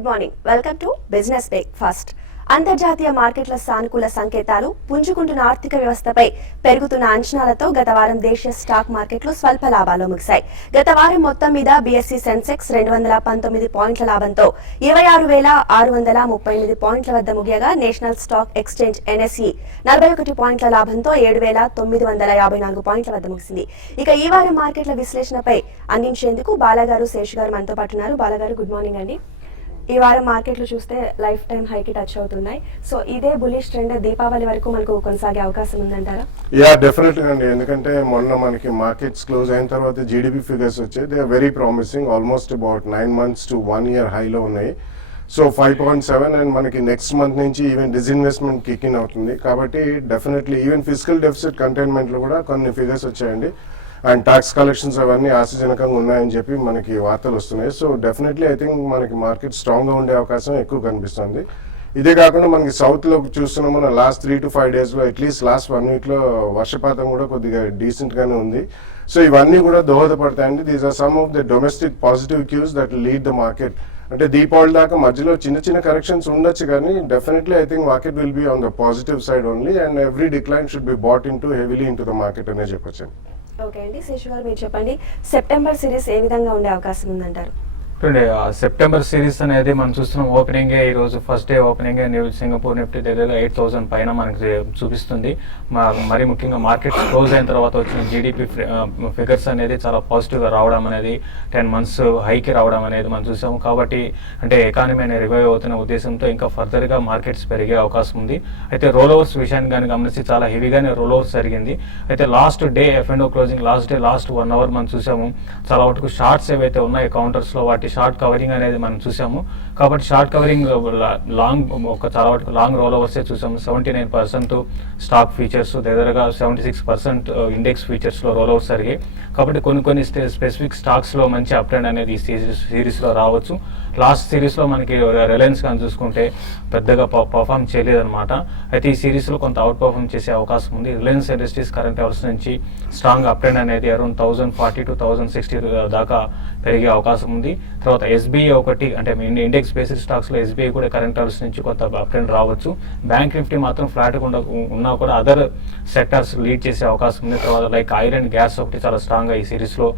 Good morning. Welcome to business breakfast. అంతర్జాతీయ మార్కెట్ల సానుకూల సంకేతాలు, పుంజుకుంటున్న ఆర్థిక వ్యవస్థపై పెరుగుతున్న అంచనాలతో గత వారం దేశీయ స్టాక్ మార్కెట్లు స్వల్ప లాభాల్లో ముగిశాయి. గత వారం మొత్తం మీద బీఎస్ఈ సెన్సెక్స్ 219 పాయింట్ల లాభంతో 26,638 పాయింట్ల వద్ద ముగియగా నేషనల్ స్టాక్ ఎక్స్చేంజ్ ఎన్ఎస్ఈ 41 పాయింట్ల లాభంతో 7,954 పాయింట్ల వద్ద ముగిసింది. ఇక ఈ వారం మార్కెట్ల విశ్లేషణపై అందించేందుకు బాలాగారు, శేష్ గారు మనతో పాటు ఉన్నారు. బాలాగారు, గుడ్ మార్నింగ్ అండి. ఈ వారం మార్కెట్లు చూస్తే లైఫ్ టైం హైకి టచ్ అవుతున్నాయి. సో ఇదే బులిష్ ట్రెండ్ దీపావళి వరకు మనకు కొనసాగే అవకాశం ఉందంటారా? యా, డెఫినెట్గా అండి. ఎందుకంటే మొన్న మనకి మార్కెట్స్ క్లోజ్ అయిన తర్వాత జీడిపి ఫిగర్స్ వచ్చాయి. They are very promising. Almost about 9 months to 1 year హైలో ఉన్నాయి. సో 5.7 అండ్ మనకి నెక్స్ట్ మంత్ నుంచి ఈవెన్ డిస్ఇన్వెస్ట్మెంట్ కిక్ ఇన్ అవుతుంది. కాబట్టి డెఫినెట్లీ ఈవెన్ ఫిజికల్ డెఫిసిట్ కంటైన్మెంట్లో కూడా కొన్ని ఫిగర్స్ వచ్చాయండి. అండ్ ట్యాక్స్ కలెక్షన్స్ అవన్నీ ఆశాజనకంగా ఉన్నాయని చెప్పి మనకి వార్తలు వస్తున్నాయి. సో డెఫినెట్లీ ఐ థింక్ మనకి మార్కెట్ స్ట్రాంగ్గా ఉండే అవకాశం ఎక్కువ కనిపిస్తుంది. ఇదే కాకుండా మనకి సౌత్లో చూస్తున్నాం, మన లాస్ట్ 3 to 5 daysలో అట్లీస్ట్ లాస్ట్ 1 weekలో వర్షపాతం కూడా కొద్దిగా డీసెంట్గానే ఉంది. సో ఇవన్నీ కూడా దోహదపడతాయండి. These are some of the domestic positive cues that lead the market. అంటే దీపావళి దాకా మధ్యలో చిన్న చిన్న కరెక్షన్స్ ఉండొచ్చు, కానీ definitely I think market will be on the positive side only and every decline should be bought into heavily into the market అనే చెప్పొచ్చు. Okay అండి, శేషు గారు మీరు చెప్పండి, సెప్టెంబర్ సిరీస్ ఏ విధంగా ఉండే అవకాశం ఉందంటారు? సెప్టెంబర్ సిరీస్ అనేది మనం చూస్తున్నాం. ఓపెనింగ్ ఈ రోజు first day opening Singapore Nifty దగ్గర 8,000 పైన మనకి చూపిస్తుంది. మరి ముఖ్యంగా మార్కెట్ క్లోజ్ అయిన తర్వాత వచ్చిన జీడిపి ఫిగర్స్ అనేది చాలా పాజిటివ్గా రావడం అనేది 10 months హైకి రావడం అనేది మనం చూసాము. కాబట్టి అంటే ఎకానమీ అనేది రివైవ్ అవుతున్న ఉద్దేశంతో ఇంకా ఫర్దర్గా మార్కెట్స్ పెరిగే అవకాశం ఉంది. అయితే రోల్ ఓవర్స్ విషయాన్ని కానీ గమనిస్తే చాలా హెవీగానే రోల్ ఓవర్స్ జరిగింది. అయితే last day F&O closing last 1 hour మనం చూసాము. చాలా వరకు షార్ట్స్ ఏవైతే ఉన్నాయో కౌంటర్స్లో వాటి షార్ట్ కవరింగ్ అనేది మనం చూసాము. కాబట్టి షార్ట్ కవరింగ్ చాలా వరకు లాంగ్ రోల్ ఓవర్సే చూసాము. 79% స్టాక్ ఫీచర్స్, దగ్గరగా 76% ఇండెక్స్ ఫీచర్స్లో రోల్ ఓవర్స్ జరిగాయి. కాబట్టి కొన్ని స్పెసిఫిక్ స్టాక్స్లో మంచి అప్ ట్రెండ్ అనేది ఈ సిరీస్లో రావచ్చు. లాస్ట్ సిరీస్లో మనకి రిలయన్స్ కానీ చూసుకుంటే పెద్దగా పర్ఫామ్ చేయలేదన్నమాట. అయితే ఈ సిరీస్లో కొంత అవుట్ పర్ఫామ్ చేసే అవకాశం ఉంది. రిలయన్స్ ఇండస్ట్రీస్ కరెంట్ అవర్స్ నుంచి స్ట్రాంగ్ అప్ ట్రెండ్ అనేది అరౌండ్ 1,040 to 1,060 దాకా పెరిగే అవకాశం ఉంది. తర్వాత ఎస్బీఐ ఒకటి, అంటే ఇండెక్స్ బేస్డ్ స్టాక్స్లో ఎస్బీఐ కూడా కరెంట్ అవర్స్ నుంచి కొంత అప్ ట్రెండ్ రావచ్చు. బ్యాంక్ నిఫ్టీ మాత్రం ఫ్లాట్గా ఉన్నా కూడా అదర్ సెక్టార్స్ లీడ్ చేసే అవకాశం ఉంది. తర్వాత లైక్ ఐరన్ అండ్ గ్యాస్ ఒకటి చాలా స్ట్రాంగ్గా ఈ సిరీస్లో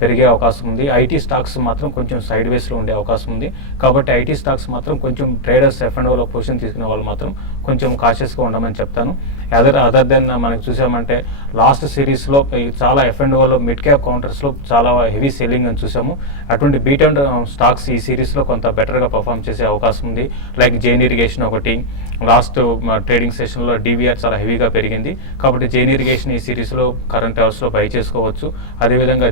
పెరిగే అవకాశం ఉంది. ఐటీ స్టాక్స్ మాత్రం కొంచెం సైడ్ వేస్లో ఉండే అవకాశం ఉంది. కాబట్టి ఐటీ స్టాక్స్ మాత్రం కొంచెం ట్రేడర్స్ F&Oలో పొజిషన్ తీసుకునే వాళ్ళు మాత్రం కొంచెం కాషియస్గా ఉండమని చెప్తాను. అదర్ దెన్ మనకి చూసామంటే లాస్ట్ సిరీస్లో చాలా F&Oలో మిడ్ క్యాప్ కౌంటర్స్లో చాలా హెవీ సెల్లింగ్ అని చూసాము. అటువంటి బీట్ అండ్ స్టాక్స్ ఈ సిరీస్లో కొంత బెటర్గా పర్ఫామ్ చేసే అవకాశం ఉంది. లైక్ జైన్ ఇరిగేషన్ ఒకటి, లాస్ట్ ట్రేడింగ్ సెషన్లో DVR చాలా హెవీగా పెరిగింది. కాబట్టి జైన్ ఇరిగేషన్ ఈ సిరీస్లో కరెంట్ అవర్స్లో బై చేసుకోవచ్చు. అదేవిధంగా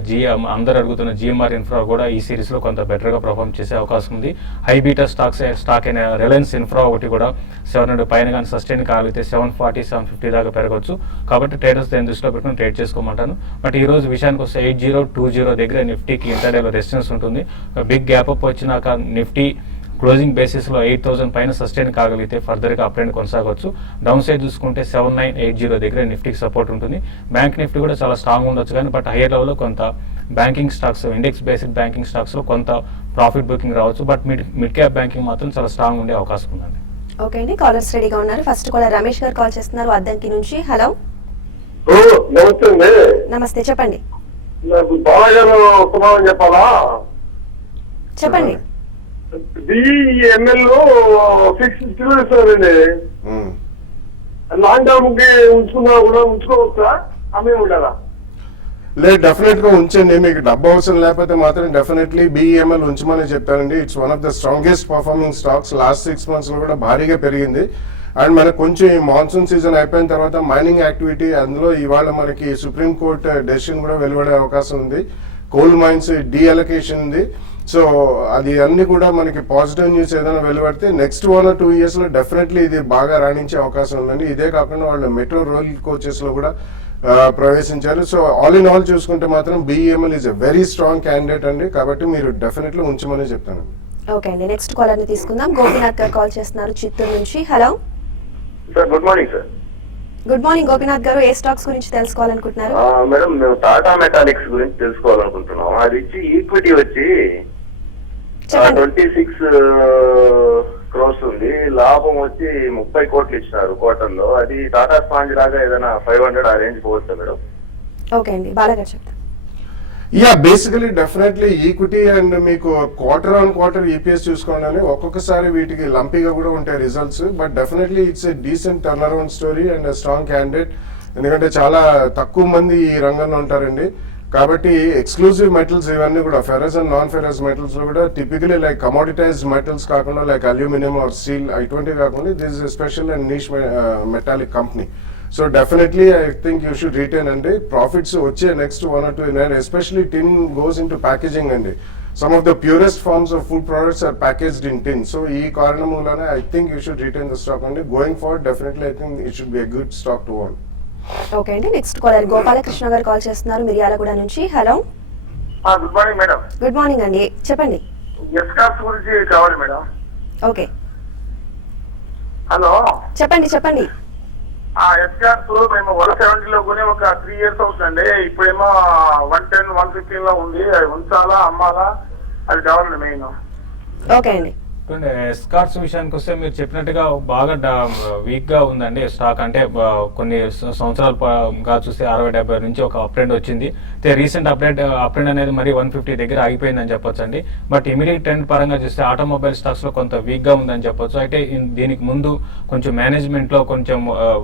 అందరూ అడుగుతున్న GMR ఇన్ఫ్రా కూడా ఈ సిరీస్లో కొంత బెటర్గా పర్ఫామ్ చేసే అవకాశం ఉంది. హై బీటా స్టాక్ అయిన రిలయన్స్ ఇన్ఫ్రా ఒకటి కూడా 700 పైన కానీ సస్టైన్ కాగలిగితే 740, 750 దాకా పెరగవచ్చు. కాబట్టి ట్రేడర్స్ దాన్ని దృష్టిలో పెట్టుకుని ట్రేడ్ చేసుకోమంటాను. బట్ ఈ రోజు విషయానికి వస్తే 8020 దగ్గర నిఫ్టీకి ఇంటర్డేలో రెసిస్టెన్స్ ఉంటుంది. బిగ్ గ్యాప్ అప్ వచ్చినాక నిఫ్టీ క్లోజింగ్ బేసిస్లో 8,000 పైన సస్టైన్ కాగలిగితే ఫర్దర్గా అప్ ట్రెండ్ కొనసాగవచ్చు. డౌన్ సైడ్ చూసుకుంటే 7980 దగ్గర నిఫ్టీకి సపోర్ట్ ఉంటుంది. బ్యాంక్ నిఫ్టీ కూడా చాలా స్ట్రాంగ్ ఉండొచ్చు, కానీ బట్ హైయర్ లెవెల్లో కొంత banking stocks, index based banking స్టాక్స్లో కొంత ప్రాఫిట్ బుకింగ్ రావచ్చు. బట్ మిడ్ క్యాప్ బ్యాంకింగ్ మాత్రం చాలా స్ట్రాంగ్ ఉండే అవకాశం ఉందండి. ఓకే అండి, కాలర్స్ రెడీగా ఉన్నారు. ఫస్ట్ కాలర్ రమేష్ గారు కాల్ చేస్తున్నారు అద్దంకి నుంచి. హలో, నమస్తే, చెప్పండి. చెప్పండి. DEML ఫిక్స్ ఇస్తారండి. లాంగ్ టర్మ్ కి ఉంచుకున్నా కూడా ఉంచుకోవచ్చా, అమ్మే ఉండాలా? లేదు, డెఫినెట్ గా ఉంచండి. మీకు డబ్బు అవసరం లేకపోతే మాత్రం డెఫినెట్లీ BEML ఉంచమని చెప్తానండి. It's one of the strongest performing stocks. Last 6 months లో కూడా భారీగా పెరిగింది. అండ్ మనకు కొంచెం ఈ మాన్సూన్ సీజన్ అయిపోయిన తర్వాత మైనింగ్ యాక్టివిటీ, అందులో ఇవాళ మనకి సుప్రీం కోర్ట్ డెసిషన్ కూడా వెలువడే అవకాశం ఉంది. కోల్ మైన్స్ డీఅలొకేషన్ ఉంది. సో అది అన్ని కూడా మనకి పాజిటివ్ న్యూస్ ఏదైనా వెలువడితే నెక్స్ట్ 1 or 2 years లో డెఫినెట్లీ ఇది బాగా రాణించే అవకాశం ఉందండి. ఇదే కాకుండా వాళ్ళు మెట్రో రైల్ కోచెస్ లో కూడా ప్రవేశించారు. సో ఆల్ ఇన్ ఆల్ చూసుకుంటే మాత్రం BEML is a very strong candidate అండి. కాబట్టి మీరు డెఫినెట్లీ ఉంచమని చెప్తాను. ఓకే అండి, నెక్స్ట్ కాలర్ ని తీసుకుందాం. గోపినాథ్ గారు కాల్ చేస్తున్నారు చిత్తూరు నుంచి. Hello sir, good morning sir. Good morning Gopinath గారు, ఏ స్టాక్స్ గురించి తెలుసుకోవాలనుకుంటున్నారు? మేడం, మేము టాటా మెటాలిక్స్ గురించి తెలుసుకోవాలనుకుంటున్నాం. అది ఈక్విటీ వచ్చి చెప్పండి. 26 క్రోర్స్ ఉంది. లాభం వచ్చి 30 కోట్లు ఇచ్చినారు క్వార్టర్లో. అది టాటా స్పాంజ్ లాగా ఏదైనా 500 ఆ రేంజ్ పోవచ్చు మేడం. ఓకే అండి, బాలాగారు చెప్తారు. Yeah basically definitely equity and మీకు క్వార్టర్ ఆన్ క్వార్టర్ ఈపీఎస్ చూసుకోండి, ఒక్కొక్కసారి వీటికి లంపీగా కూడా ఉంటాయి results. But definitely it's a decent turn around story and strong candidate. ఎందుకంటే చాలా తక్కువ మంది ఈ రంగంలో ఉంటారండి. కాబట్టి ఎక్స్క్లూజివ్ మెటల్స్ ఇవన్నీ కూడా ferrous and non ferrous metals లో కూడా టిపికలీ లైక్ కమోడిటైజ్డ్ మెటల్స్ కాకుండా లైక్ అల్యూమినియం ఆర్ స్టీల్ ఇటువంటివి కాకుండా this is special and niche metallic company. So definitely I think you should retain అండి. ప్రాఫిట్స్ వచ్చే next 1 or 2 years, especially tin goes into packaging అండి. Some of the purest forms of food products are packaged in tin. So ఈ కారణం మూలనే I think you should retain the stock అండి. Going forward definitely I think it should be a good stock to own. Okay అండి, next caller Gopalakrishna గారు call చేస్తున్నారు మిర్యాలగూడ నుంచి. Hello, good morning madam. Good morning అండి, చెప్పండి. ఎస్కార్స్ గురించి కావాలి madam. Okay, hello, చెప్పండి. ఎస్కార్స్ మేము 170 లో కొని ఒక 3 years అవుతుందండి. ఇప్పుడేమో 110, 115 లో ఉంది. అది ఉంచాలా అమ్మాలా అది కావాలండి మెయిన్. ఓకే అండి. ఎస్కార్ట్స్ విషయానికి వస్తే మీరు చెప్పినట్టుగా బాగా వీక్ గా ఉందండి స్టాక్. అంటే కొన్ని సంవత్సరాలుగా చూస్తే 60-70 నుంచి ఒక అప్ ట్రెండ్ వచ్చింది. అయితే రీసెంట్ అప్ ట్రెండ్ అనేది మరి 150 దగ్గర ఆగిపోయిందని చెప్పొచ్చు అండి. బట్ ఇమీడియట్ ట్రెండ్ పరంగా చూస్తే ఆటోమొబైల్ స్టాక్స్ లో కొంత వీక్ గా ఉందని చెప్పొచ్చు. అయితే దీనికి ముందు కొంచెం మేనేజ్మెంట్ లో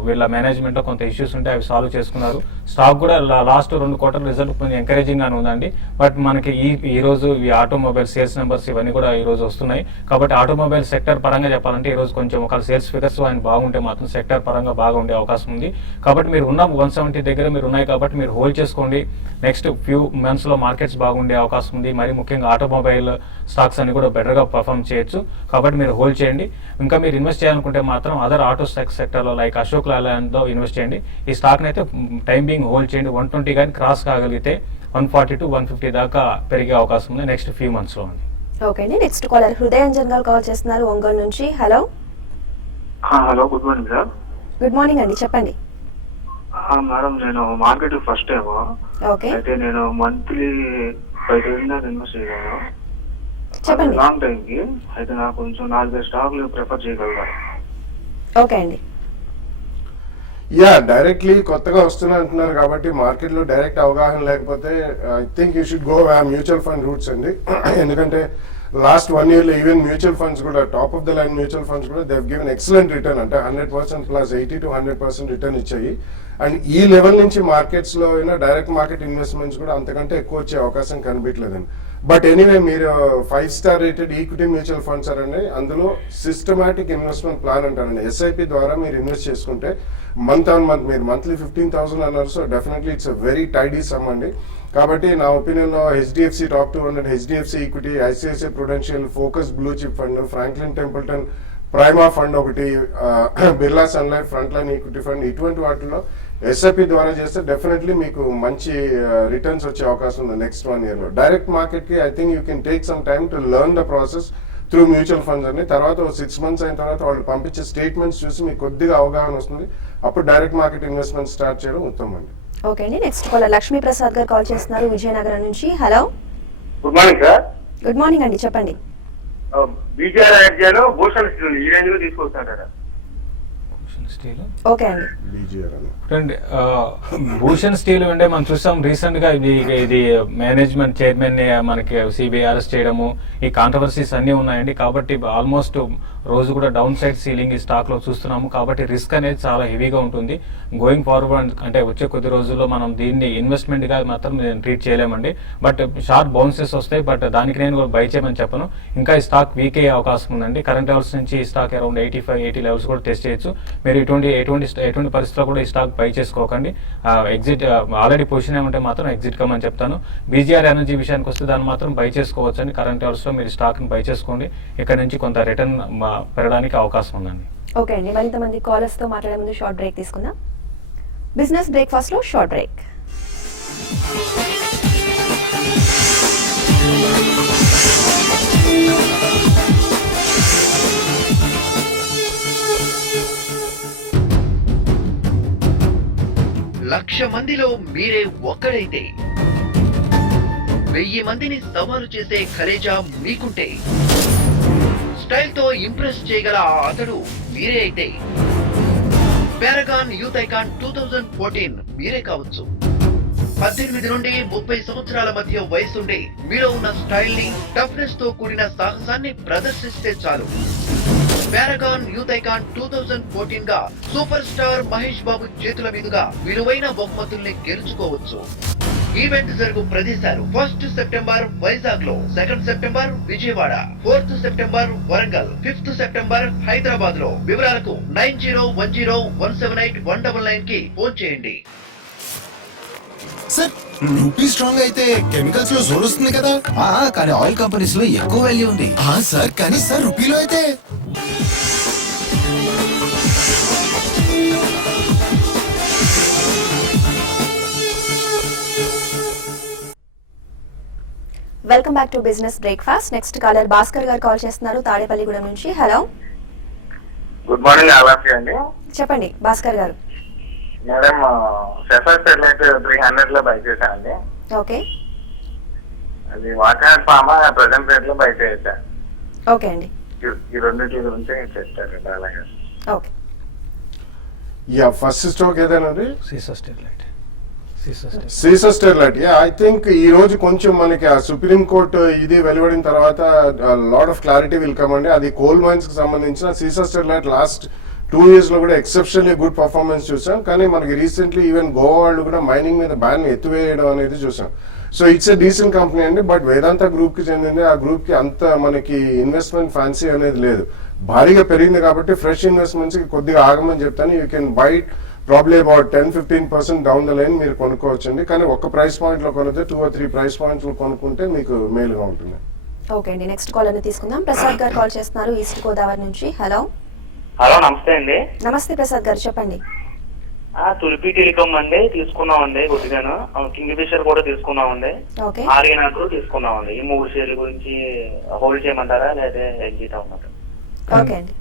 వీళ్ళ మేనేజ్మెంట్ లో కొంత ఇష్యూస్ ఉంటే అవి సాల్వ్ చేసుకున్నారు. స్టాక్ కూడా లాస్ట్ 2 quarter రిజల్ట్ కొంచెం ఎంకరేజింగ్ గానే ఉందండి. బట్ మనకి ఈ రోజు ఈ ఆటోమొబైల్ సేల్స్ నెంబర్స్ ఇవన్నీ కూడా ఈ రోజు వస్తున్నాయి. కాబట్టి ఆటోమొబైల్ సెక్టర్ పరంగా చెప్పాలంటే ఈ రోజు కొంచెం ఒక సేల్స్ ఫిగర్స్ ఆయన బాగుంటే మాత్రం సెక్టర్ పరంగా బాగా ఉండే అవకాశం ఉంది. కాబట్టి మీరు ఉన్న 170 దగ్గర మీరు ఉన్నాయి కాబట్టి మీరు హోల్డ్ చేసుకోండి. నెక్స్ట్ ఫ్యూ మంత్స్ లో మార్కెట్స్ బాగుండే అవకాశం ఉంది. మరి ముఖ్యంగా ఆటోమొబైల్ స్టాక్స్ అన్ని కూడా బెటర్ గా పర్ఫామ్ చేయొచ్చు. కాబట్టి మీరు హోల్డ్ చేయండి. ఇంకా మీరు ఇన్వెస్ట్ చేయాలనుకుంటే మాత్రం అదర్ ఆటో సెక్టర్ లో లైక్ అశోక్ లైలాండ్ లో ఇన్వెస్ట్ చేయండి. ఈ స్టాక్ అయితే టైం బీయింగ్ హోల్డ్ చేయండి. 120 కానీ క్రాస్ కాగలిగితే 140 to 150 దాకా పెరిగే అవకాశం ఉంది నెక్స్ట్ ఫ్యూ మంత్స్ లో ఉంది. ఓకే అండి, నెక్స్ట్ కాలర్ హృదయంజన్ గారు కాల్ చేస్తున్నారు ఒంగోలు నుంచి. Hello, hello, good morning sir. Good morning అండి, చెప్పండి. మేడం, నేను మార్కెట్ ఫస్ట్ టైం. ఓకే, అయితే నేను మంత్లీ 5,000 దాకా ఇన్వెస్ట్ చేయగలను. చెప్పండి. లాంగ్ టైం కి అయితే నాకు కొంచెం 4-5 స్టాక్లు ప్రిఫర్ చేయగలరా? ఓకే అండి. యా డైరెక్ట్లీ కొత్తగా వస్తున్నా అంటున్నారు కాబట్టి మార్కెట్లో డైరెక్ట్ అవగాహన లేకపోతే I think you should go mutual fund roots అండి. ఎందుకంటే లాస్ట్ 1 year లో ఈవెన్ మ్యూచువల్ ఫండ్స్ కూడా top of the line mutual funds కూడా దే గివెన్ ఎక్సలెంట్ రిటర్న్. అంటే 100% ప్లస్ 80 to 100% రిటర్న్ ఇచ్చాయి. అండ్ ఈ లెవెల్ నుంచి మార్కెట్స్ లో అయినా డైరెక్ట్ మార్కెట్ ఇన్వెస్ట్మెంట్స్ కూడా అంతకంటే ఎక్కువ వచ్చే అవకాశం కనిపించలేదండి. బట్ ఎనీవే మీరు 5-star rated equity mutual funds అండి, అందులో సిస్టమాటిక్ ఇన్వెస్ట్మెంట్ ప్లాన్ అంటారండి. ఎస్ఐపి ద్వారా మీరు ఇన్వెస్ట్ చేసుకుంటే మంత్ ఆన్ మంత్ మీరు మంత్లీ 15,000 అన్నారు. So definitely it's a very tidy sum అండి. కాబట్టి నా ఒపీనియన్ లో HDFC Top 200, HDFC Equity, ICICI Prudential, Focus Blue Chip Fund, Franklin Templeton Prima Fund ఒకటి, Birla Sun Life Front Line Equity Fund, ఇటువంటి వాటిలో SIP ద్వారా చేస్తే డెఫినెట్లీ మీకు మంచి రిటర్న్స్ వచ్చే అవకాశం ఉంది నెక్స్ట్ 1 year లో. డైరెక్ట్ మార్కెట్ కి I think you can take some time to learn the process through mutual funds అని. తర్వాత 6 months అయిన తర్వాత వాళ్ళు పంపించే స్టేట్మెంట్స్ చూసి మీకు కొద్దిగా అవగాహన వస్తుంది. అప్పుడు డైరెక్ట్ మార్కెట్ ఇన్వెస్ట్మెంట్ స్టార్ట్ చేయడం ఉత్తమం అండి. ఓకే అండి, నెక్స్ట్ కాలర్ లక్ష్మీ ప్రసాద్ గారు కాల్ చేస్తున్నారు విజయనగరం నుంచి. Hello, good morning sir. Good morning అండి, చెప్పండి. బీజేఆర్ ఐడియాలో భూషణ్ స్టీల్ ఈ రేంజ్ లో తీసుకొస్తారా? ఓకే అండి. చూడండి, భూషణ్ స్టీల్ అంటే మనం చూసాం రీసెంట్ గా ఇది మేనేజ్మెంట్ చైర్మన్ ని మనకి సిబిఐ అరెస్ట్ చేయడము, ఈ కాంట్రవర్సీస్ అన్ని ఉన్నాయండి. కాబట్టి ఆల్మోస్ట్ రోజు కూడా డౌన్ సైడ్ సీలింగ్ ఈ స్టాక్ లో చూస్తున్నాము. కాబట్టి రిస్క్ అనేది చాలా హెవీగా ఉంటుంది. గోయింగ్ ఫార్వర్డ్ అంటే వచ్చే కొద్ది రోజుల్లో మనం దీన్ని ఇన్వెస్ట్మెంట్ గా మాత్రం ట్రీట్ చేయలేమండి. బట్ షార్ప్ బౌన్సెస్ వస్తాయి. బట్ దానికి నేను బై చేయమని చెప్పను. ఇంకా ఈ స్టాక్ వీక్ అయ్యే అవకాశం ఉందండి. కరెంట్ లెవెల్స్ నుంచి ఈ స్టాక్ అరౌండ్ 85-80 లెవెల్స్ కూడా టెస్ట్ చేయొచ్చు. మీరు ఎటువంటి పరిస్థితుల్లో కూడా ఈ స్టాక్ బై చేసుకోకండి. ఎగ్జిట్ ఆల్రెడీ పొజిషన్ ఏమంటే మాత్రం ఎగ్జిట్ కమని చెప్తాను. బీజీఆర్ ఎనర్జీ విషయానికి వస్తే దాన్ని మాత్రం బై చేసుకోవచ్చు అని కరెంట్ లెవెల్స్ లో మీరు స్టాక్ ని బై చేసుకోండి. ఇక్కడ నుంచి కొంత రిటర్న్ పెరగడానికి అవకాశం ఉందండి. ఓకే అండి, మరింత మంది కాలర్స్ తో మాట్లాడే ముందు షార్ట్ బ్రేక్ తీసుకుందాం. బిజినెస్ బ్రేక్ఫాస్ట్ లో షార్ట్ బ్రేక్. లక్ష మందిలో మీరే ఒక్కడైతే 1000 మందిని సవాలు చేసే ఖలేజా మీకుంటే, స్టైల్ తో ఇంప్రెస్ చేయగల ఆ అతడు మీరే అయితే, పారగాన్ యూత్ ఐకాన్ 2014 మీరే కావచ్చు. 18 నుండి 30 సంవత్సరాల మధ్య వయసుండే మీలో ఉన్న స్టైల్ ని, టఫ్నెస్ తో కూడిన సాహసాన్ని ప్రదర్శిస్తే చాలు. పారగాన్ యూత్ ఐకాన్ 2014 గా సూపర్ స్టార్ మహేష్ బాబు చేతుల మీదుగా విలువైన బహుమతుల్ని గెలుచుకోవచ్చు. ఈవెంట్ జరుగు ప్రదేశాలు 1 సెప్టెంబర్ వైజాగ్ లో, 2 September Vijayawada, 4 September Warangal, 5 September Hyderabad లో. వివరాలకు 9010178199 కి ఫోన్ చేయండి. సార్ రూపీ స్ట్రాంగ్ అయితే కెమికల్స్ లో జోరు వస్తుంది కదా. కానీ ఆయిల్ కంపెనీస్ లో ఎక్కువ వాల్యూ ఉంది. సార్ కానీ సార్ రూపీలో అయితే welcome back to business breakfast. Next caller Bhaskar garu call చేస్తున్నారు తాడేపల్లిగూడెం నుంచి. హలో, గుడ్ మార్నింగ్ ఆలాఫీ అండి. చెప్పండి భాస్కర్ గారు. మేడం సెఫర్ స్టెర్లైట్ 300 లో బై చేశానండి. ఓకే అది వాటర్ ఫార్మా ప్రెసెంట్ రేట్ లో బై చేశాను. ఓకే అండి, ఈ రెండింటి గురించి చెప్తారు. అలాగే ఓకే. యా, ఫస్ట్ స్టాక్ ఏదైనా సీసా స్టెర్లైట్. సీసా స్టెర్లైట్. యా, ఐ థింక్ ఈ రోజు కొంచెం మనకి ఆ సుప్రీం కోర్టు ఇది వెలువడిన తర్వాత lot of clarity will come అండి. అది కోల్ మైన్స్ కి సంబంధించిన సీసా స్టెర్లైట్ లాస్ట్ 2 years లో కూడా ఎక్సెప్షనల్లీ గుడ్ పర్ఫార్మెన్స్ చూసాం. కానీ మనకి రీసెంట్లీ ఈవెన్ గోవా వాళ్ళు కూడా మైనింగ్ మీద బ్యాన్ ఎత్తివేయడం అనేది చూసాం. So it's a decent company అండి. బట్ వేదాంత గ్రూప్ కి చెందింది. ఆ గ్రూప్ కి అంత మనకి ఇన్వెస్ట్మెంట్ ఫ్యాన్సీ అనేది లేదు. భారీగా పెరిగింది కాబట్టి ఫ్రెష్ ఇన్వెస్ట్మెంట్స్ కి కొద్దిగా ఆగమని చెప్తాను. You can by probably about 10-15% down the line మీరు కొనుక్కోవచ్చండి. కానీ ఒక్క ప్రైస్ పాయింట్ లో కొనితే 2 or 3 ప్రైస్ పాయింట్స్ లో కొనుక్కుంటే మీకు మేలుగా ఉంటుంది. ఓకే అండి, నెక్స్ట్ కాల్ అని తీసుకుందాం. ప్రసాద్ గారు కాల్ చేస్తున్నారు ఈస్ట్ గోదావరి నుంచి. హలో. హలో, నమస్తే అండి. నమస్తే ప్రసాద్ గారు, చెప్పండి. తులిపి టెలికామ్ అండి తీసుకున్నామండి. కొద్దిగాను కింగ్ ఫిషర్ కూడా తీసుకున్నామండి. ఓకే, ఆర్గనాకు తీసుకున్నామండి. ఈ 3 షేర్ల గురించి హోల్డ్ చేయమంటారా లేదా ఎగ్జిట్ అవ్వమంటారా? ఓకే అండి.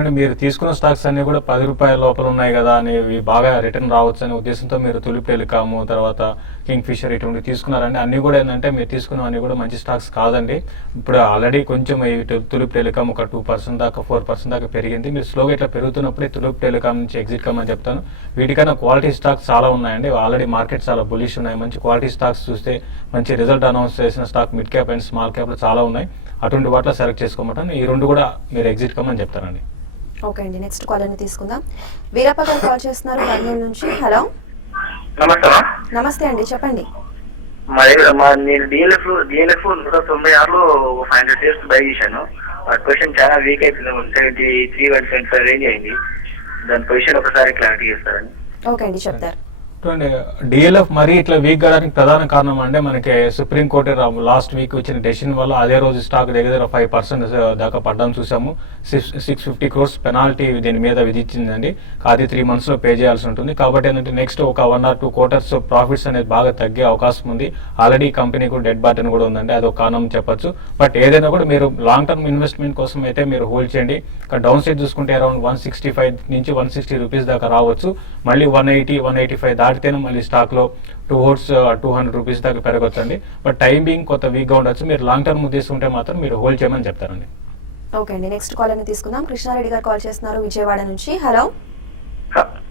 అంటే మీరు తీసుకున్న స్టాక్స్ అన్ని కూడా 10 రూపాయల లోపల ఉన్నాయి కదా అని ఇవి బాగా రిటర్న్ రావచ్చు అనే ఉద్దేశంతో మీరు తులిప్ టెలికాము, తర్వాత కింగ్ ఫిషర్ ఇటువంటి తీసుకున్నారండి. అన్ని కూడా ఏంటంటే మీరు తీసుకున్నవన్నీ కూడా మంచి స్టాక్స్ కాదండి. ఇప్పుడు ఆల్రెడీ కొంచెం ఈ తులిప్ టెలికామ్ ఒక 2% దాకా 4% దాకా పెరిగింది. మీరు స్లోగా ఇట్లా పెరుగుతున్నప్పుడే తులిప్ టెలికామ్ నుంచి ఎగ్జిట్ కమ్మని చెప్తాను. వీటికన్నా క్వాలిటీ స్టాక్స్ చాలా ఉన్నాయండి. ఆల్రెడీ మార్కెట్ చాలా బులిష్ ఉన్నాయి. మంచి క్వాలిటీ స్టాక్స్ చూస్తే మంచి రిజల్ట్ అనౌన్స్ చేసిన stock mid cap and small క్యాప్లో చాలా ఉన్నాయి. అటువంటి వాటిలో సెలెక్ట్ చేసుకోమంటాను. ఈ 2 కూడా మీరు ఎగ్జిట్ కమ్మని చెప్తారండి. ఓకే అండి, నెక్స్ట్ కాల్ అని తీసుకుందాం. వీరప్ప గారు కాల్ చేస్తున్నారు కర్నూలు నుంచి. హలో. నమస్తే. నమస్తే అండి, చెప్పండి. నేను డిఎల్ఎఫ్ 196లో 500 షేర్స్ బై చేశాను. ఆ పొజిషన్ చాలా వీక్ అయిపోయింది. 173-175 రేంజ్ అయింది. దాని పొజిషన్ ఒకసారి క్లారిటీ చేస్తారండి. ఓకే అండి, చెప్తారు. చూడండి, డిఎల్ఎఫ్ మరీ ఇట్లా వీక్ కావడానికి ప్రధాన కారణం అంటే మనకి సుప్రీంకోర్టు లాస్ట్ వీక్ వచ్చిన డెసిషన్ వల్ల అదే రోజు స్టాక్ దగ్గర 5% దాకా పడ్డం చూసాము. 650 crores పెనాల్టీ దీని మీద విధించిందండి. అది 3 months లో పే చేయాల్సి ఉంటుంది. కాబట్టి ఏంటంటే నెక్స్ట్ ఒక 1 or 2 quarters ప్రాఫిట్స్ అనేది బాగా తగ్గే అవకాశం ఉంది. ఆల్రెడీ కంపెనీకు డెడ్ బాటన్ కూడా ఉందండి. అది ఒక కారణం చెప్పొచ్చు. బట్ ఏదైనా కూడా మీరు లాంగ్ టర్మ్ ఇన్వెస్ట్మెంట్ కోసం అయితే మీరు హోల్డ్ చేయండి. డౌన్ సైడ్ చూసుకుంటే అరౌండ్ 165 నుంచి 160 రూపీస్ దాకా రావచ్చు. మళ్ళీ 180-185 దాటితేనే మళ్ళీ స్టాక్ లో 200 రూపీస్ దాకా పెరగొచ్చండి. బట్ టైం బీయింగ్ కొంత వీక్ గా ఉండొచ్చు. మీరు లాంగ్ టర్మ్ తీసుకుంటే మాత్రం మీరు హోల్డ్ చేయమని చెప్తారండి. ఓకే అండి, నెక్స్ట్ కాల్ అని తీసుకుందాం. కృష్ణారెడ్డి గారు కాల్ చేస్తున్నారు విజయవాడ నుంచి. హలో.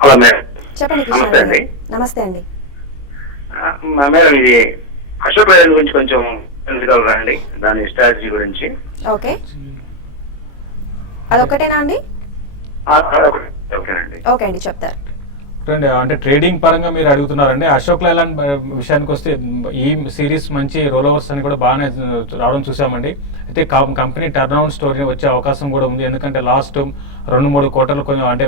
Hello madam. చెప్పండి కృష్ణారెడ్డి గారు. నమస్తే అండి. మేడం, ఇది అశోక్ లైలాండ్ గురించి కొంచెం తెలుసుకోగలరా అండి? దాని స్ట్రాటజీ గురించి. ఓకే, అదొక్కటేనా అండి? ఓకేనండి. ఓకే అండి, చెప్తారు. అంటే ట్రేడింగ్ పరంగా మీరు అడుగుతున్నారండి. అశోక్ లైలాండ్ విషయానికి వస్తే ఈ సిరీస్ మంచి రోల్ ఓవర్స్ అని కూడా బాగానే రావడం చూసామండి. అయితే కంపెనీ టర్న్ అరౌండ్ స్టోరీ వచ్చే అవకాశం కూడా ఉంది. ఎందుకంటే లాస్ట్ 2-3 quarters కొంచెం అంటే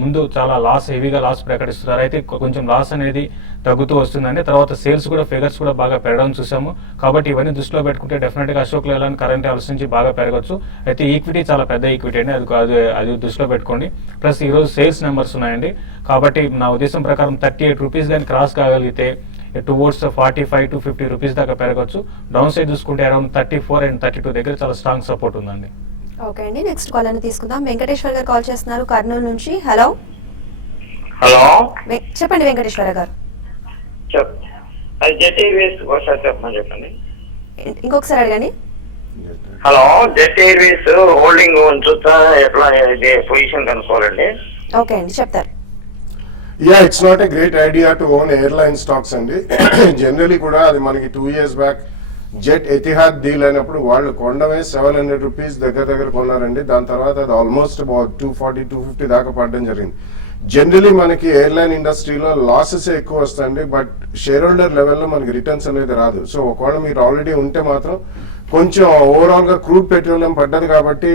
ముందు చాలా హెవీగా లాస్ ప్రకటిస్తున్నారు. అయితే కొంచెం లాస్ అనేది తగ్గుతూ వస్తుందండి. తర్వాత సేల్స్ కూడా ఫిగర్స్ కూడా బాగా పెరగడం చూసాము. కాబట్టి ఇవన్నీ దృష్టిలో పెట్టుకుంటే డెఫినెట్ గా అశోక్ లైలాండ్ కరెంట్ అవర్స్ నుంచి బాగా పెరగచ్చు. అయితే ఈక్విటీ చాలా పెద్ద ఈక్విటీ అండి. అది దృష్టిలో పెట్టుకోండి. ప్లస్ ఈ రోజు సేల్స్ నెంబర్స్ ఉన్నాయండి. కాబట్టి నా ఉద్దేశం ప్రకారం 38 రూపీస్ కానీ క్రాస్ కాగలిగితే టువర్డ్స్ 45-50 రూపీస్ దాకా పెరగచ్చు. డౌన్ సైడ్ చూసుకుంటే అరౌండ్ 34 and 32 దగ్గర చాలా స్ట్రాంగ్ సపోర్ట్ ఉందండి. ఓకే అండి, నెక్స్ట్ కాల్ అని తీసుకుందాం. వెంకటేశ్వర గారు కాల్ చేస్తున్నారు కర్నూలు నుంచి. హలో. హలో, చెప్పండి వెంకటేశ్వర గారు. అది జెటీ వేస్ట్ ఒకసారి చెప్పమని చెప్పండి. ఇంకొకసారి అడగండి. హలో, జెట్ ఎయిర్వేస్ హోల్డింగ్ ఉంచుతా ఎట్లా పొజిషన్ కనుక్కోవాలండి? ఓకే అండి, చెప్తారు. Yeah, it's not a great idea to own airline stocks అండి. జనరలీ కూడా అది మనకి 2 years back jet Etihad deal అయినప్పుడు వాళ్ళు కొండమే 700 రూపీస్ దగ్గర కొన్నారండి. దాని తర్వాత అది ఆల్మోస్ట్ అబౌట్ 240-250 దాకా పడడం జరిగింది. జనరలీ మనకి ఎయిర్లైన్ ఇండస్ట్రీలో లాసెస్ ఎక్కువ వస్తాయండి, బట్ షేర్ హోల్డర్ లెవెల్లో మనకి రిటర్న్స్ అనేది రాదు. సో ఒకవేళ మీరు ఆల్రెడీ ఉంటే మాత్రం కొంచెం ఓవరాల్ గా క్రూడ్ పెట్రోలియం పడ్డది కాబట్టి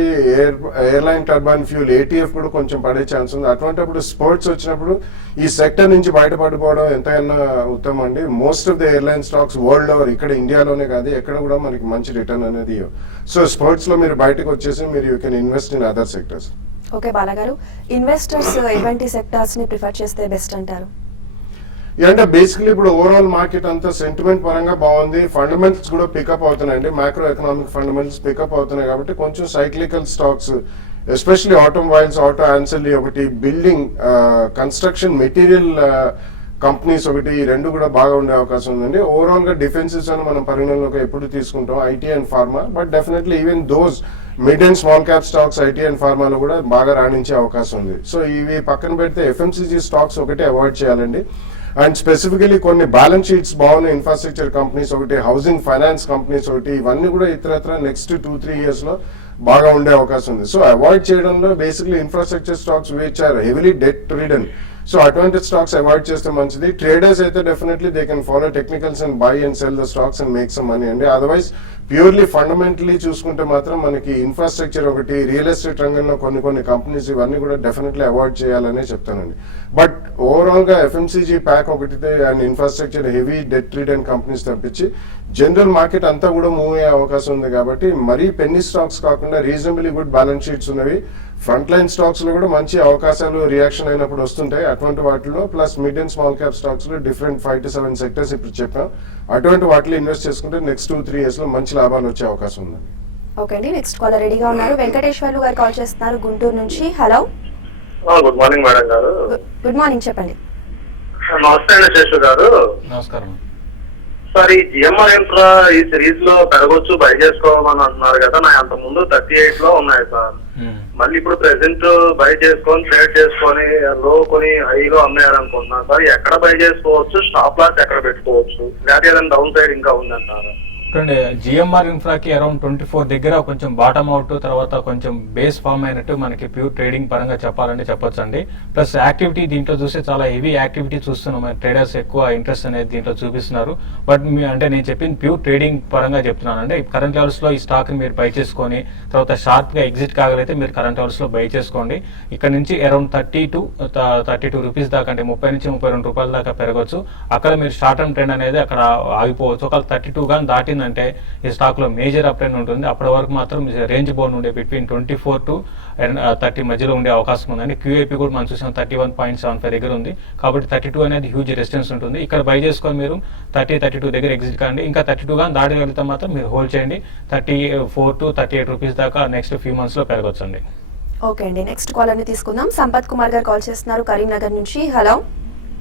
ఎయిర్లైన్ టర్బైన్ ఫ్యూల్ ఏటీఎఫ్ కూడా కొంచెం పడే ఛాన్స్ ఉంది. అటువంటిప్పుడు స్పోర్ట్స్ వచ్చినప్పుడు ఈ సెక్టర్ నుంచి బయటపడిపోవడం ఎంతైనా ఉత్తమం అండి. Most of the airline stocks world over, ఇక్కడ ఇండియాలోనే కాదు ఎక్కడ కూడా మనకి మంచి రిటర్న్ అనేది. సో స్పోర్ట్స్ లో మీరు బయటకు వచ్చేసి మీరు you can invest in other sectors. Okay బాలగారు, ఇన్వెస్టర్స్ ఎటువంటి సెక్టార్స్ ని ప్రిఫర్ చేస్తే బెస్ట్ అంటారు? అంటే బేసికలీ ఇప్పుడు ఓవరాల్ మార్కెట్ అంతా సెంటిమెంట్ పరంగా బాగుంది, ఫండమెంటల్స్ కూడా పికప్ అవుతున్నాయండి. మైక్రో ఎకనామిక్ ఫండమెంటల్స్ పికప్ అవుతున్నాయి కాబట్టి కొంచెం cyclical stocks, especially automobiles, auto ancillary ఒకటి, బిల్డింగ్ కన్స్ట్రక్షన్ మెటీరియల్ కంపెనీస్ ఒకటి, ఈ రెండు కూడా బాగా ఉండే అవకాశం ఉందండి. ఓవరాల్ గా డిఫెన్సెస్ అని మనం పరిగణలోకి ఎప్పుడు తీసుకుంటాం, IT and pharma. But definitely even those mid and small cap stocks IT and ఫార్మాలో కూడా బాగా రాణించే అవకాశం ఉంది. సో ఇవి పక్కన పెడితే ఎఫ్ఎంసీజీ స్టాక్స్ ఒకటి అవాయిడ్ చేయాలండి. అండ్ స్పెసిఫికలీ కొన్ని బ్యాలెన్స్ షీట్స్ బాగున్న ఇన్ఫ్రాస్ట్రక్చర్ కంపెనీస్ ఒకటి, హౌసింగ్ ఫైనాన్స్ కంపెనీస్ ఒకటి, ఇవన్నీ కూడా ఇతరత్ర నెక్స్ట్ 2-3 years లో బాగా ఉండే అవకాశం ఉంది. సో అవాయిడ్ చేయడంలో basically infrastructure stocks which are heavily debt ridden, so అటువంటి స్టాక్స్ అవాయిడ్ చేస్తే మంచిది. ట్రేడర్స్ అయితే definitely they can follow technicals and buy and sell the stocks and make some money అండి. అదర్వైజ్ ప్యూర్లీ ఫండమెంటలీ చూసుకుంటే మాత్రం మనకి infrastructure ఒకటి, real estate రంగంలో కొన్ని కంపెనీస్ ఇవన్నీ కూడా డెఫినెట్లీ అవాయిడ్ చేయాలనే చెప్తానండి. బట్ ఓవరాల్ గా ఎఫ్ఎంసీజీ ప్యాక్ ఒకటి and infrastructure heavy debt ridden companies తప్పించి జనరల్ మార్కెట్ అంతా కూడా మూవ్ అయ్యే అవకాశం ఉంది. కాబట్టి మరీ పెన్నీ స్టాక్స్ కాకుండా రీజనబుల్లీ గుడ్ బ్యాలెన్స్ షీట్స్ ఉన్నవి, ఫ్రంట్ లైన్ స్టాక్స్ లో కూడా మంచి అవకాశాలు రియాక్షన్ అయినప్పుడు వస్తుంటాయి. అటువంటి వాటిలో plus mid and small cap stocks లో డిఫరెంట్ 5 to 7 సెక్టర్స్ ఇప్పుడు చెప్పాం, అటువంటి వాటిలో ఇన్వెస్ట్ చేసుకుంటే నెక్స్ట్ 2-3 years లో మంచి లాభాలు వచ్చే అవకాశం ఉందండి. ఓకే అండి, నెక్స్ట్ కాలర్ రెడీగా ఉన్నారు. వెంకటేశ్వర్లు గారు కాల్ చేస్తున్నారు గుంటూరు నుంచి. హలో, గుడ్ మార్నింగ్ మేడం గారు. గుడ్ మార్నింగ్, చెప్పండి. నమస్తే అండి శేషు గారు. నమస్కారం. సార్, ఈ జిఎంఆర్ ఇన్ఫ్రా ఈ సిరీస్ లో పెరగొచ్చు, బై చేసుకోవాలని అంటున్నారు కదా. నా అంత ముందు 38 లో ఉన్నాయి సార్. మళ్ళీ ఇప్పుడు ప్రెసెంట్ బై చేసుకొని ట్రేడ్ చేసుకొని లో కొని హైలో అమ్మేయాలనుకుంటున్నాను సార్. ఎక్కడ బై చేసుకోవచ్చు, స్టాప్ లాస్ ఎక్కడ పెట్టుకోవచ్చు, లేదా ఏదైనా డౌన్ సైడ్ ఇంకా ఉందంటారా? చూడండి, జిఎంఆర్ ఇన్ఫ్రాకి అరౌండ్ 24 దగ్గర కొంచెం బాటమ్ అవుట్, తర్వాత కొంచెం బేస్ ఫామ్ అయినట్టు మనకి ప్యూర్ ట్రేడింగ్ పరంగా చెప్పాలంటే చెప్పొచ్చు అండి. ప్లస్ యాక్టివిటీ దీంట్లో చూస్తే చాలా హెవీ యాక్టివిటీ చూస్తున్నాం, ట్రేడర్స్ ఎక్కువ ఇంట్రెస్ట్ అనేది దీంట్లో చూపిస్తున్నారు. బట్ అంటే నేను చెప్పింది ప్యూర్ ట్రేడింగ్ పరంగా చెప్తున్నాను. అంటే కరెంట్ లెవెల్స్ లో ఈ స్టాక్ ని మీరు బై చేసుకొని తర్వాత షార్ప్ గా ఎగ్జిట్ కాగలిగితే మీరు కరెంట్ లెవెల్స్ లో బై చేసుకోండి. ఇక్కడ నుంచి అరౌండ్ 32 రూపీస్ దాకా, అంటే 30 నుంచి 32 రూపాయల దాకా పెరగచ్చు. అక్కడ మీరు షార్ట్ టర్మ్ ట్రెండ్ అనేది అక్కడ ఆగిపోవచ్చు. ఒకవేళ 32 గానీ దాటింది అంటే ఈ స్టాక్ లో మేజర్ అప్ ట్రెండ్ ఉంటుంది. అప్పటి వరకు మాత్రం రేంజ్ బౌండ్ ఉండే బిట్వీన్ 24 to 30 మధ్యలో ఉండే అవకాశం ఉందండి. క్యూఐపీ కూడా మనం చూసాం 31.75 దగ్గర ఉంది. కాబట్టి 32 అనేది హ్యూజ్ రెసిస్టెన్స్ ఉంటుంది. ఇక్కడ బై చేసుకొని మీరు 32 దగ్గర ఎగ్జిట్ కాండి. ఇంకా 32 గానీ దాటి వెళ్తే మాత్రం మీరు హోల్డ్ చేయండి. 34 to 38 రూపీస్ దాకా నెక్స్ట్ ఫ్యూ మంత్స్ లో పెరగొచ్చండి. ఓకే అండి, నెక్స్ట్ కాలర్ ని తీసుకుందాం. సంపత్ కుమార్ గారు కాల్ చేస్తున్నారు కరీంనగర్ నుంచి. Hello,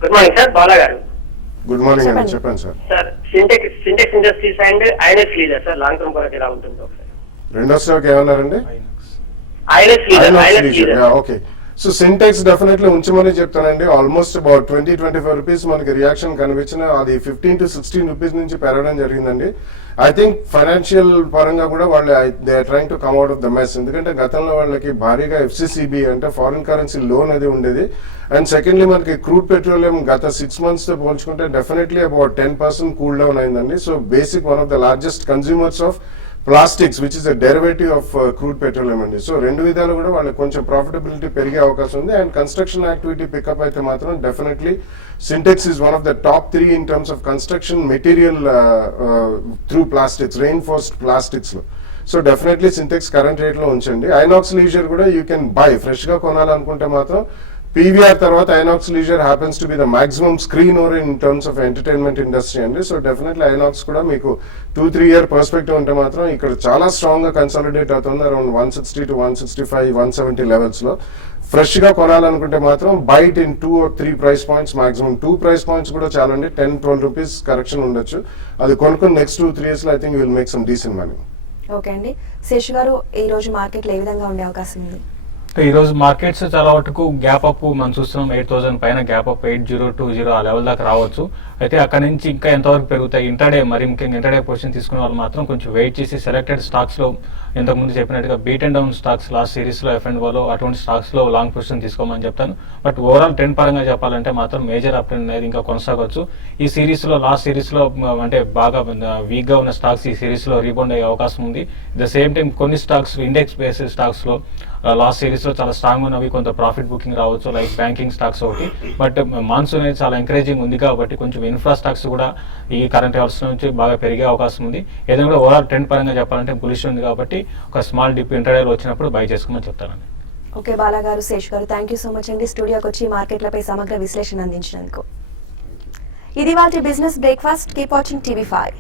good morning sir, Bala గారు. గుడ్ మార్నింగ్ అండి, చెప్పండి sir. Sir, Sintex Industries and Inox Leisure sir, long term కొరకు ఎలా ఉంటుందో ఒకసారి. రెండో స్టాక్ ఏమన్నారండి? Inox Leisure. Okay, so Sintex definitely ఉంచమని చెప్తానండి. ఆల్మోస్ట్ అబౌట్ 20-25 రూపీస్ మనకి రియాక్షన్ కనిపించిన, అది 15 to 16 రూపీస్ నుంచి పెరగడం జరిగిందండి. ఐ థింక్ ఫైనాన్షియల్ పరంగా కూడా వాళ్ళు they are trying to come out of the mess. ఎందుకంటే గతంలో వాళ్ళకి భారీగా ఎఫ్సిసిబి అంటే ఫారిన్ కరెన్సీ లోన్ అది ఉండేది. అండ్ సెకండ్లీ మనకి క్రూడ్ పెట్రోలియం గత 6 months తో పోల్చుకుంటే డెఫినెట్లీ అబౌట్ 10% కూల్ డౌన్ అయిందండి. So basic one of the largest consumers of plastics which is a derivative of crude petroleum అండి. సో రెండు విధాలు కూడా వాళ్ళకి కొంచెం ప్రాఫిటబిలిటీ పెరిగే అవకాశం ఉంది. అండ్ కన్స్ట్రక్షన్ యాక్టివిటీ పికప్ అయితే మాత్రం definitely Sintex is one of the top 3 in terms of construction material through plastics, reinforced plastics లో. So definitely Sintex current rate లో ఉంచండి. ఐనాక్స్ లీజర్ కూడా యూ కెన్ బై, ఫ్రెష్ గా కొనాలనుకుంటే మాత్రం PVR తర్వాత Inox Leisure happens to be the maximum screen over in terms of entertainment industry అండి. So definitely Inox కూడా మీకు 2-3 ఇయర్ పర్స్పెక్టివ్ ఉంటే మాత్రం ఇక్కడ చాలా స్ట్రాంగ్ గా కన్సాలిడేట్ అవుతుంది అరౌండ్ 160 to 165, 170 లెవెల్స్ లో. ఫ్రెష్ గా కొనాలనుకుంటే మాత్రం bite in 2 or 3 price points, maximum 2 price points కూడా చాలండి. 10-12 రూపీస్ కరెక్షన్ ఉండొచ్చు. అది కొనుక్కుని నెక్స్ట్ 2-3 years లో I think will make some decent money. Okay అండి, శేషు గారు ఈ రోజు మార్కెట్లో ఏ విధంగా ఉండే అవకాశం ఉంది? ఈ రోజు మార్కెట్స్ చాలా వరకు గ్యాప్ అప్ మనం చూస్తున్నాం. 8,000 పైన గ్యాప్ అప్ 8020 ఆ లెవెల్ దాకా రావచ్చు. అయితే అక్కడ నుంచి ఇంకా ఎంతవరకు పెరుగుతాయి ఇంటర్డే, మరి ముఖ్యంగా ఇంటర్డే పొజిషన్ తీసుకునే వాళ్ళు మాత్రం కొంచెం వెయిట్ చేసి సెలెక్టెడ్ స్టాక్స్ లో ఇంతకుముందు చెప్పినట్టుగా beat and down stocks last series లో F&O అటువంటి స్టాక్స్ లో లాంగ్ పొజిషన్ తీసుకోమని చెప్తాను. బట్ ఓవరాల్ ట్రెండ్ పరంగా చెప్పాలంటే మాత్రం మేజర్ అప్ ట్రెండ్ అనేది ఇంకా కొనసాగవచ్చు. ఈ సిరీస్ లో లాస్ట్ సిరీస్ లో అంటే బాగా వీక్ గా ఉన్న స్టాక్స్ ఈ సిరీస్ లో రీబౌండ్ అయ్యే అవకాశం ఉంది. ద సేమ్ టైం కొన్ని స్టాక్స్ ఇండెక్స్ బేస్డ్ స్టాక్స్ లో లాస్ట్ సిరీస్ లో చాలా స్ట్రాంగ్ ఉన్నవి, కొంత ప్రాఫిట్ బుకింగ్ రావచ్చు, లైక్ బ్యాంకింగ్ స్టాక్స్ ఒకటి. బట్ మాన్సూన్ అనేది చాలా ఎంకరేజింగ్ ఉంది కాబట్టి కొంచెం ఇన్ఫ్రా స్టాక్స్ కూడా ఈ కరెంట్ అవర్స్ నుంచి బాగా పెరిగే అవకాశం ఉంది. ఏదైనా కూడా ఓవరాల్ ట్రెండ్ పరంగా చెప్పాలంటే బులిష్ ఉంది కాబట్టి ఒక స్మాల్ డిప్ ఇంటర్డేలో వచ్చినప్పుడు బై చేసుకోమని చెప్తానండి. ఓకే బాలా గారు, శేష్ గారు, థ్యాంక్ యూ సో మచ్ అండి స్టూడియోకి వచ్చి మార్కెట్లపై సమగ్ర విశ్లేషణ అందించినందుకు. ఇది వాటి business breakfast. Keep watching TV5.